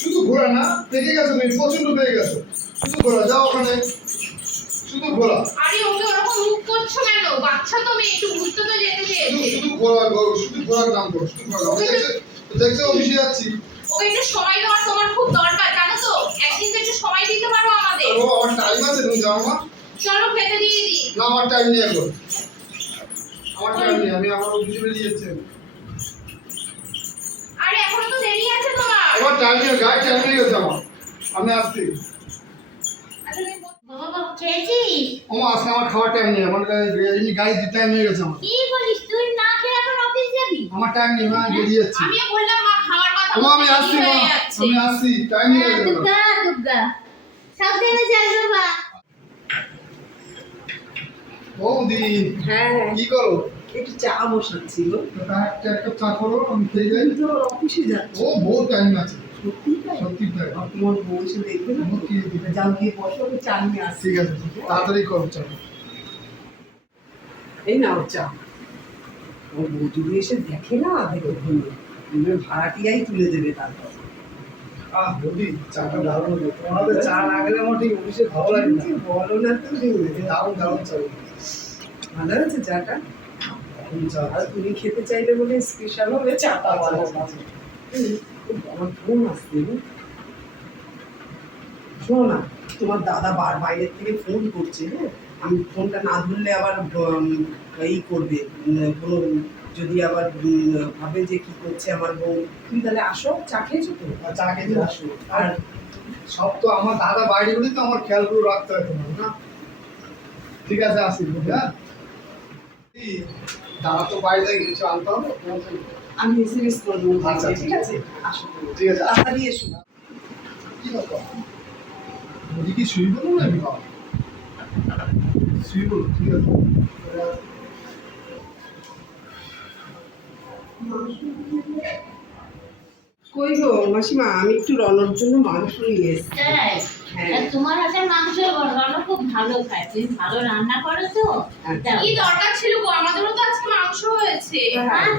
শুধু ঘোরা না পেকে গেছো তুমি প্রচণ্ড পেকে গেছো। শুধু ঘোরা যাও ওখানে। শুধু ঘোরা আরে ওকে ওরকম মুখ করছ কেন? বাচ্চা তো মেয়ে একটু ঘুরতে তো যেতে শুধু চেয়েছে। শুধু ঘোরা ঘোরা, শুধু ঘোরার নাম করো শুধু ঘোরা দেখছি অফিসে যাচ্ছি। ওকে একটু সময় তোমার খুব দরকার জানো তো? একদিন তো একটু সময় দিতে পারো আমাদের। ও আমার টাইম আছে তুমি যাও মা। চলো খেতে দিয়ে দিই। না আমার টাইম নেই এখন। আমার টাইম নেই আমি আমার অফিসে বেরিয়ে যাচ্ছি আরে এখনও তো দেরি আছে তোমার। টাইম নেই গাড়ি টাইম নেই গেছে আমার আমি আসছি। আচ্ছা, বাবা বাবা আমার আসলে আমার খাওয়ার টাইম নেই। আমার এমনি গাড়ি টাইম হয়ে গেছে আমার। কি বলিস? তুই না খেয়ে এখন অফিস যাবি? আমার টাইম নেই মা বেরিয়ে যাচ্ছি। আমিও বললাম মা খাওয়ার কথা মা আমি আসছি মা আমি আসছি টাইম নেই হ্যাঁ, গেছে দুগ্গা দুগ্গা। সাবধানে যাস বাবা। বৌদি হ্যাঁ। কি করো? একটু চা বসাচ্ছিল একটা একটা চা করো আমি খেয়ে যাই। তো অফিসে যাচ্ছে। ও বহুত টাইম আছে। সত্যি তাই? সত্যি তাই। তোমার বউ এসে দেখবে না? আমার কি দিবে? যাও গিয়ে বসো আমি চা নিয়ে আসছি। ঠিক আছে তাড়াতাড়ি করো চা। এই নাও চা। ও বউ যদি এসে দেখে না দেখো ভাড়াটিয়াই তুলে দেবে তারপর আহ চাটা দারুণ হলো। তোমাদের চা না গেলে আমার ঠিক অফিসে ভালো লাগে না। বলো না তুমি। দারুণ দারুণ চা। ভালো আছে চাটা? তুমি খেতে চাইলে বলে স্পেশাল হবে চাটা আচ্ছা, ভালো আচ্ছা, আচ্ছা। আমার ফোন আসছে শোনো না তোমার দাদা বার বাইরের থেকে ফোন করছে হ্যাঁ? আমি ফোনটা না ধরলে আবার এই করবে কোনো যদি আবার ভাবে যে কি করছে আমার বউ। তুমি তাহলে আসো চা খেয়েছো তো? চা খেতে আসো। আর সব তো আমার দাদা বাইরে বলি তো আমার খেয়াল করে রাখতে হয় তোমার না? ঠিক আছে আসি হ্যাঁ? দাদা তো বাইরে কিছু আনতে হবে আমি এসে মিস করে দেবো আচ্ছা, ঠিক আছে? আসো ঠিক আছে। তাড়াতাড়ি এসো কি ব্যাপার? বৌদি কি শুই না আমি শুই ঠিক আছে। কই গো মাসিমা আমি একটু রনর জন্য মাংস নিয়ে এসেছি। হ্যাঁ। তোমার হাতের মাংস রান্না খুব ভালো খায়। তুমি ভালো রান্না করো তো। আচ্ছা। কি দরকার ছিল গো? আমাদেরও তো আজকে মাংস হয়েছে।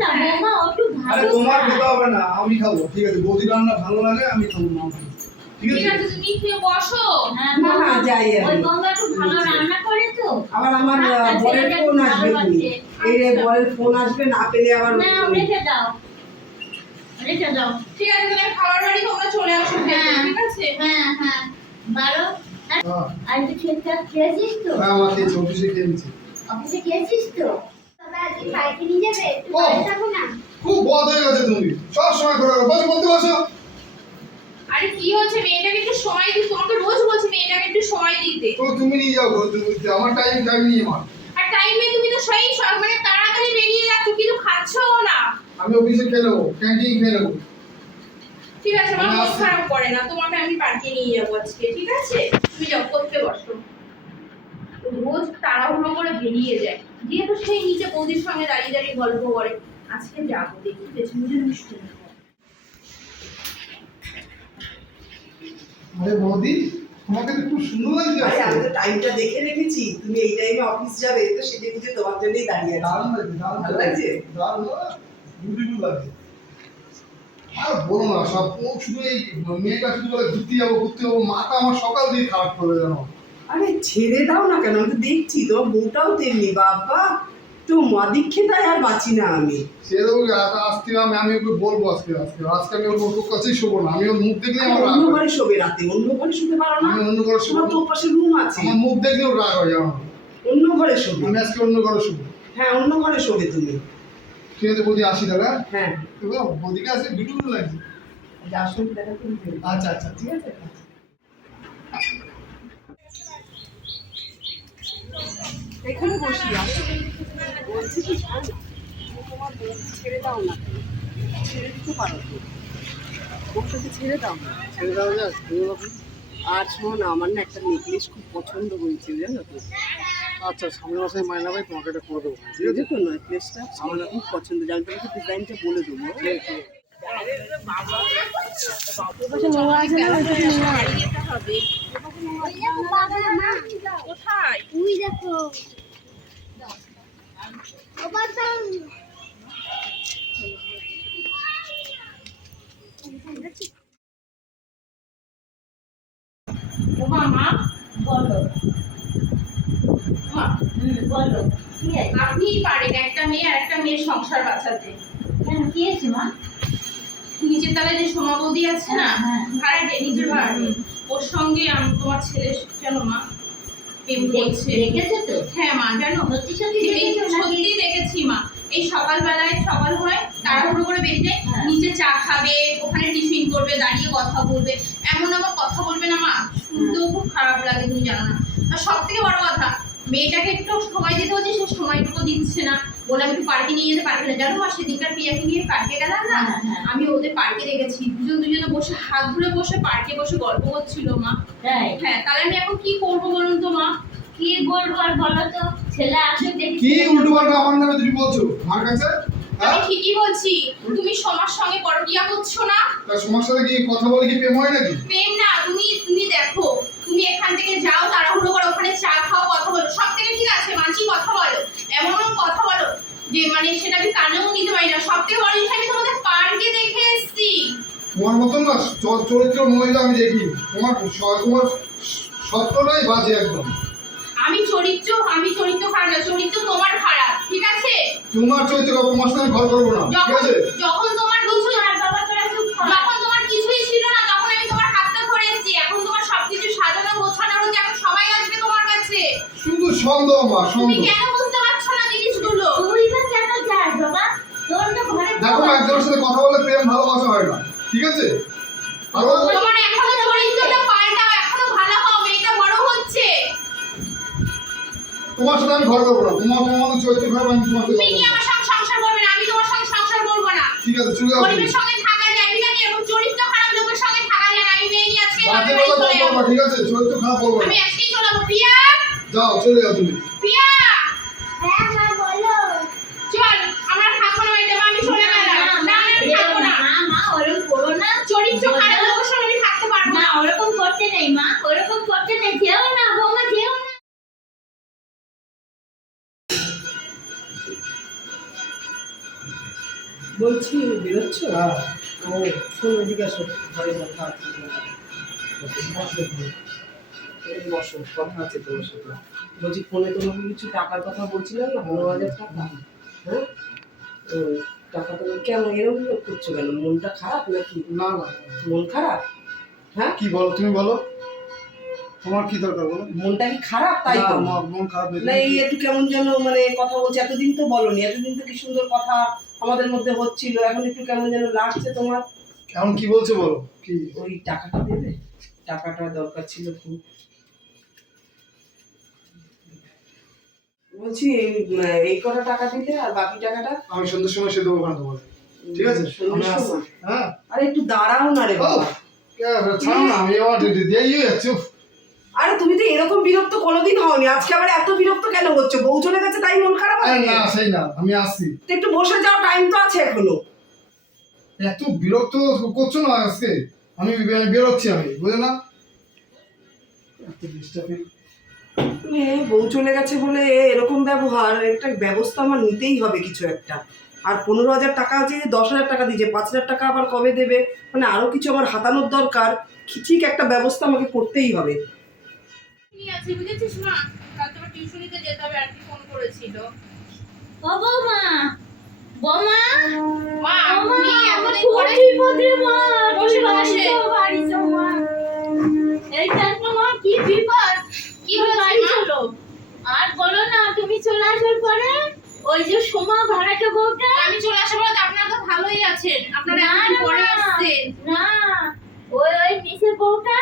না বৌমা একটু আরে তোমার খেতে হবে না আমি খাব। ঠিক আছে বৌদি রান্না ভালো লাগে আমি খাব মাংস। ঠিক ঠিক আছে আছে তুমি খেয়ে বসো। হ্যাঁ, না, না, যাই ওই বৌমা একটু ভালো রান্না করে তো। আবার আমার বরের ফোন আসবে ভালো তুমি আছে। এই রে। বরের ফোন আসবে না পেলে আবার না রেখে দাও। রেখে দাও। ঠিক আছে তাহলে খাবার বাড়ি তোমরা চলে আসো হ্যাঁ। ঠিক আছে? হ্যাঁ হ্যাঁ। বারো। আর- হ্যাঁ তুই ঠিকঠাক খেয়েছিস তো? হ্যাঁ আমার খেয়েছি অফিসে খেয়েছি অফিসে খেয়েছিস তো? তবে আজকে বাড়িতে নিয়ে যাবে? একটু ও। থাকো না? খুব বদ হয়ে গেছে তুমি। সব সময় করে বসে বলতে বসো। আরে কি হচ্ছে? মেয়েটাকে একটু সময় তোমাকে রোজ বলছি মেয়েটাকে একটু সময় দিতে। তো তুমি নিয়ে যাও তুমি আমার টাইম টাইম নিয়ে আমার আর টাইমে তুমি তো সেই মানে তাড়াতাড়ি বেরিয়ে যাচ্ছ। কিন্তু খাচ্ছও না আমি অফিসে খেয়ে নেব ক্যান্টিন খেয়ে নেব ঠিক আছে আমার মন খারাপ করে না তোমাকে আমি পার্কে নিয়ে যাব আজকে ঠিক আছে? তুমি যাও করতে বসো। রোজ তাড়াহুড়ো করে বেরিয়ে যায়। যেহেতু সেই নিচে বৌদির সঙ্গে দাঁড়িয়ে দাঁড়িয়ে গল্প করে আজকে যাব দেখি পেছনে যেন শুনব আরে বৌদি তোমাকে তো খুব সুন্দর লাগছে আরে আমি তো টাইমটা দেখে রেখেছি তুমি এই টাইমে অফিস যাবে তো সেটা বুঝে তোমার জন্যই দাঁড়িয়ে আছি। দারুণ লাগছে দারুণ ভালো লাগছে? দারুণ বিউটিফুল লাগছে। আর বলো না সব ও শুধু এই মেয়েটা শুধু বলে ঘুরতে যাব ঘুরতে যাব মাথা আমার সকাল দিয়ে খারাপ করে জানো আরে ছেড়ে দাও না কেন? আমি তো দেখছি তোমার বউটাও তেমনি বাবা। তো মাদিক্ষেতায় আর বাঁচি না আমি। সে তো আজকে আমি আমি ওকে বলব আজকে আজকে আজকে আমি ওর ওর কাছেই শোবো না। আমি ওর মুখ দেখলে আমার অন্য ঘরে শোবে রাতে অন্য ঘরে শুতে পারো না? আমি অন্য ঘরে শোবো তো পাশে রুম আছে। আমার মুখ দেখলে ওর রাগ হয় জানো অন্য ঘরে শোবে? আমি আজকে অন্য ঘরে শোবো। হ্যাঁ অন্য ঘরে শোবে তুমি। ঠিক আছে বৌদি আসি দাদা হ্যাঁ। বৌদিকে আসে বিউটিফুল লাগছে। আচ্ছা আচ্ছা ঠিক আছে। এখানে বসি আসো বলছি কি তোমার ছেড়ে দাও না। ছেড়ে দিতে পারো তো। বউটাকে ছেড়ে দাও না। ছেড়ে বাবু আর শোনো না আমার না একটা নেকলেস খুব পছন্দ হয়েছে জানো তো। আচ্ছা সামনের মাসে মাইনা ভাই তোমাকে এটা করে দেবো। ঠিক আছে? বুঝেছ তো আমার খুব পছন্দ। জানি তোমাকে ডিজাইনটা বলে দেবো। কোথায় তুই দেখো ওবার মা বলো। বলো আপনিই পারেন একটা মেয়ে আর একটা মেয়ের সংসার বাঁচাতে। কেন কি আছে মা? নিচের তলায় যে সোমা বৌদি আছে না হ্যাঁ। ভাড়াটে নিজের ভাড়াটে ওর সঙ্গে তোমার ছেলে কেন মা? প্রেম তো? হ্যাঁ মা জানো? সত্যি সত্যি এই দেখেছ দেখেছি মা। এই সকালবেলায় সকাল হয় তাড়াহুড়ো করে বেরিয়ে হ্যাঁ। নিচে চা খাবে ওখানে টিফিন করবে দাঁড়িয়ে কথা বলবে। এমন আবার কথা বলবে না মা? শুনতেও খুব খারাপ লাগে তুমি জানো না। আর সব থেকে বড় কথা মেয়েটাকে একটু সময় দিতে হচ্ছে সে সময়টুকু দিচ্ছে না। বলে আমি একটু পার্কে নিয়ে যেতে পারবে না। জানো মা সেদিনকার প্রিয়াকে নিয়ে পার্কে গেলাম না? হ্যাঁ, হ্যাঁ। আমি ওদের পার্কে দেখেছি। দুজন দুজনে বসে হাত ধরে বসে পার্কে বসে গল্প করছিল মা। হ্যাঁ তাহলে আমি এখন কি করব বলুন তো মা? কি বলব আর বলো তো? ছেলে আসুক দেখি কি উল্টো পাল্টা আমার নামে তুমি বলছো? আমার কাছে? আমি হ্যাঁ? ঠিকই বলছি। তুমি সমাজ সঙ্গে পরকিয়া করছ না? তা তোমার সাথে কি কথা বলে কি প্রেম হয় নাকি? প্রেম না তুমি তুমি দেখো। তুমি এখান থেকে যাও তাড়াহুড়ো করো ওখানে চা খাও কথা বলো। সব থেকে ঠিক আছে মানছি কথা বলো। এমন কথা বলো যে মানে সেটা আমি কানেও নিতে পারি না। সব থেকে বড় জিনিস আমি তোমাদের পার্কে দেখে এসেছি। তোমার মতন না চরিত্র মহিলা আমি দেখি তোমার তোমার সত্যটাই বাজে একদম। আমি চরিত্র আমি চরিত্র খারাপ না চরিত্র তোমার খারাপ ঠিক আছে? তোমার চরিত্র তোমার আমি ঘর করব না ঠিক যখন আছে? যখন তোমার কিছু শুধু সন্দেহ মা তুমি সন্দেহ কেন বুঝতে পারছ না জিনিসগুলো? তুই বা কেন যাস বাবা? তোর তো ঘরে দেখো একজনের সাথে কথা বলে প্রেম ভালোবাসা হয় না। ঠিক আছে? তোমার এখনও চরিত্রটা পাল্টাও এখনও ভালো হও মেয়েটা বড় হচ্ছে। তোমার সাথে আমি ঘর করব না। তোমার তোমার মতো চরিত্র খারাপ আমি তোমার সাথে তুমি কি করব না। আমার সঙ্গে সংসার করবে না? আমি তোমার সঙ্গে সংসার করব না। ঠিক আছে চলে যাও গরিবের সঙ্গে থাকা যায় ঠিক আছে এরকম চরিত্র খারাপ লোকের সঙ্গে থাকা যায় না। আমি মেয়ে নিয়ে আজকে বাজে কথা বলব না ঠিক আছে চরিত্র খারাপ বলব না। আমি আজকেই চলে যাব। প্রিয়া! যাও চলে যাও তুমি। হ্যাঁ মা বলো। চল আমরা থাকব না এটা আমি চলে গেলাম। না আমি থাকব না। মা মা ওরকম করো না। চরিত্র খারাপ লোকের সঙ্গে আমি থাকতে পারব না না। ওরকম করতে নেই মা ওরকম করতে নেই। যেও না বৌমা যেও না। বলছি বেরোচ্ছ? হ্যাঁ। ও শোনো এদিকে আসো ঘরে কথা আছে। তুমি। বসো কথা আছে তোমার সাথে। বলছি ফোনে তোমাকে কিছু টাকার কথা বলছিলাম না? পনেরো হাজার টাকা। হ্যাঁ? টাকা তোমার কেন এরকম করছ কেন? মনটা খারাপ নাকি? না না। মন খারাপ? হ্যাঁ? কি বলো তুমি বলো। তোমার কি দরকার বলো? মনটা কি খারাপ তাই না, মন খারাপ না এই একটু কেমন যেন মানে কথা বলছে। এতদিন তো বলনি এতদিন তো কি সুন্দর কথা আমাদের মধ্যে হচ্ছিল। এখন একটু কেমন যেন লাগছে তোমার। এখন কি বলছো বলো? কি? ওই টাকাটা দেবে। টাকাটা দরকার ছিল খুব। বলছি এই কটা টাকা দিলে আর বাকি টাকাটা? আমি সন্ধ্যের সময় সে দেবো ওখানে তোমার ঠিক আছে? হ্যাঁ। আরে একটু দাঁড়াও না রে বাবা। ছাড়ো না আমি আমার দিয়েই যাচ্ছি আরে তুমি তো এরকম বিরক্ত কোনোদিন হওনি। আজকে আবার এত বিরক্ত কেন হচ্ছে? বউ চলে গেছে তাই মন খারাপ আরে হয় না সেই না আমি আসছি। একটু বসে যাও টাইম তো আছে এখনও। এত বিরক্ত করছ না আজকে? আমি বেরোচ্ছি আমি বুঝলে না? এত disturbing। বউ চলে গেছে বলে এরকম ব্যবহার একটা ব্যবস্থা আমার নিতেই হবে কিছু একটা। আর পনেরো হাজার টাকা আছে যে দশ হাজার টাকা দিয়েছে পাঁচ হাজার টাকা আবার কবে দেবে? মানে আরও কিছু আমার হাতানোর দরকার ঠিক একটা ব্যবস্থা আমাকে করতেই হবে। কি বিপদ! কি? চলো। আর বলো না তুমি চলে আসার পরে ওই যে সোমা ভাড়াটে বউটা? আমি চলে আসার পরে আপনারা তো ভালোই আছেন। আপনারা পরে না। এসেছেন। না। ওই ওই নিচের বউটা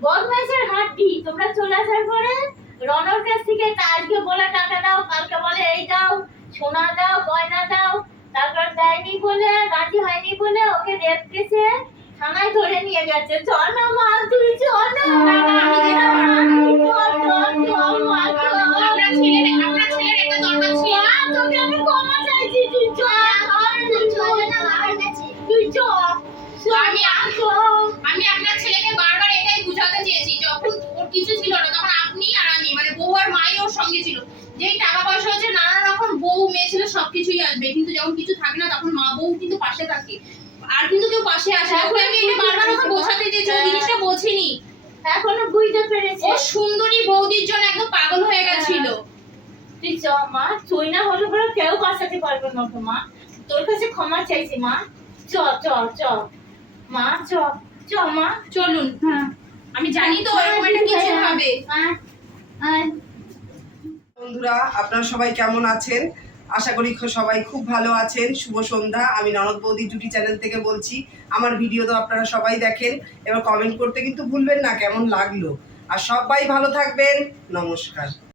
বদমাইশের হাড্ডি। তোমরা চলে আসার পরে রনর কাছ থেকে আজকে বলে টাকা দাও কালকে বলে এই দাও সোনা দাও গয়না দাও। তারপর দেয়নি বলে রাজি হয়নি বলে ওকে রেপ কেসে থানায় ধরে নিয়ে গেছে চল না মা তুই চল না আমি আপনার আমি ছেলেকে বারবার এটাই বুঝাতে চেয়েছি যখন ওর কিছু ছিল না তখন আপনি আর আমি মানে বউ আর মাই ওর সঙ্গে ছিল যেই টাকা পয়সা হচ্ছে নানা রকম বউ মেয়ে ছিল সবকিছুই আসবে কিন্তু যখন কিছু থাকে না তখন মা বউ কিন্তু পাশে থাকে আর কিন্তু কেউ পাশে আসে না। ওকে আমি এটা বারবার ওকে বোঝাতে চেয়েছি ও জিনিসটা বোঝেনি। এখনও বুঝতে পেরেছে ও সুন্দরী বৌদির জন্য একদম পাগল হয়ে গেছিল। তুই চ মা। তুই না হলে পরে কেউ বাঁচাতে পারবে না তো মা। তোর কাছে ক্ষমা চাইছি মা। চ চ চ। মা চ চ মা। চলুন। হ্যাঁ। আমি জানি তো এরকম একটা কিছু হবে। বন্ধুরা আপনারা সবাই কেমন আছেন? আশা করি সবাই খুব ভালো আছেন। শুভ সন্ধ্যা। আমি ননদ বৌদি জুটি চ্যানেল থেকে বলছি, আমার ভিডিও তো আপনারা সবাই দেখেন। এবার কমেন্ট করতে কিন্তু ভুলবেন না কেমন লাগল। আর সবাই ভালো থাকবেন। নমস্কার।